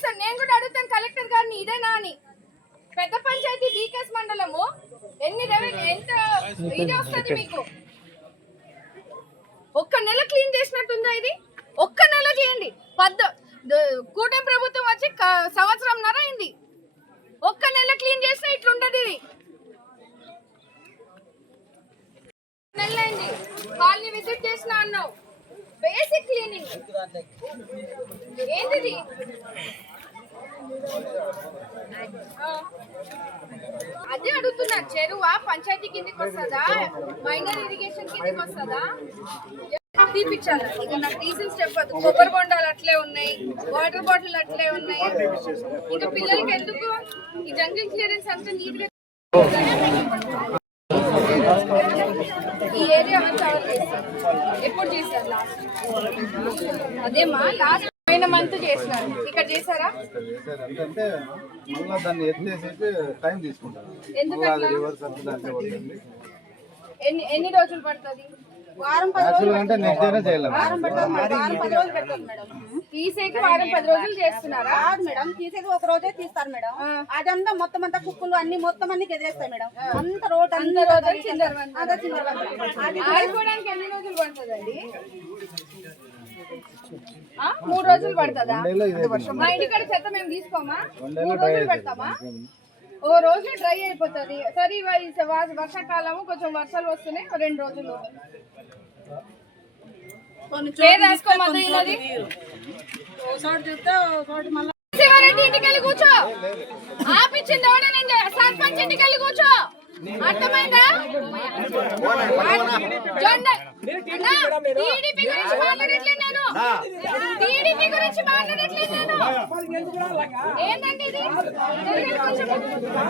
చేస్తాను, నేను కూడా అడుగుతాను కలెక్టర్ గారిని ఇదేనా అని. పెద్ద పంచాయతీ డీకేఎస్ మండలము ఎంత ఇది వస్తుంది మీకు? ఒక్క నెల క్లీన్ చేసినట్టుందా ఇది? ఒక్క నెల చేయండి. కూటమి ప్రభుత్వం వచ్చి సంవత్సరంన్నర అయింది. ఒక్క నెల క్లీన్ చేసినా ఇట్లుంటది ఇది. నెలైంది కాలనీ విజిట్ చేసినా అన్నావు. బేసిక్ క్లీనింగ్ ఏంటిది? అదే అడుగుతున్నా, చెరువా పంచాయతీ కిందకి వస్తుందా, మైనర్ ఇరిగేషన్ కిందకి వస్తుందా? తీపిచ్చాలి. ఇక నాకు రీజన్స్ చెప్పదు. కొబ్బరి బొండాలు అట్లే ఉన్నాయి, వాటర్ బాటిల్ అట్లే ఉన్నాయి. ఇంకా పిల్లలకి ఎందుకు ఈ జంగిల్ క్లియరెన్స్ అంతా నీట్ గా ఈ ఏరియా అంతా కవర్ చేస్తారు. ఎప్పుడు చేశారు లాస్ట్? అదేమా లాస్ట్ పోయిన మంత్ చేసినారు. ఇక్కడ చేశారా? ఎన్ని రోజులు పడుతుంది? వారం 10 రోజులు అంటే తీసేకి వారం 10 రోజులు చేస్తున్నారా మేడం? తీసేది ఒక రోజే తీస్తారు మేడం. అదంతా మొత్తం అంతా కుక్కలు అన్ని మొత్తం అన్ని ఎదిరేస్తాయి మేడం. అంత రోడ్ ఆడుకోవడానికి ఎన్ని రోజులు పడుతుందండి? 3 రోజులు పడుతుందా? మా ఇంటికాడ చెత్త మేము తీసుకోమా? 3 రోజులు పెడతామా? ఓ రోజు డ్రై అయిపోతుంది. సరే వర్షాకాలము కొంచెం వర్షాలు వస్తున్నాయి, 2 రోజులు ఇంటికెళ్ళి కూర్చో. ఆపిచ్చింది ఎవడ? నేను సర్పంచ్ ఇంటికెళ్ళి కూర్చో. అర్థమైందా? టీడీపీ గురించి మాట్లాడట్లేదు నేను. టీడీపీ గురించి మాట్లాడట్లేదు నేను. ఏంటండి ఇది?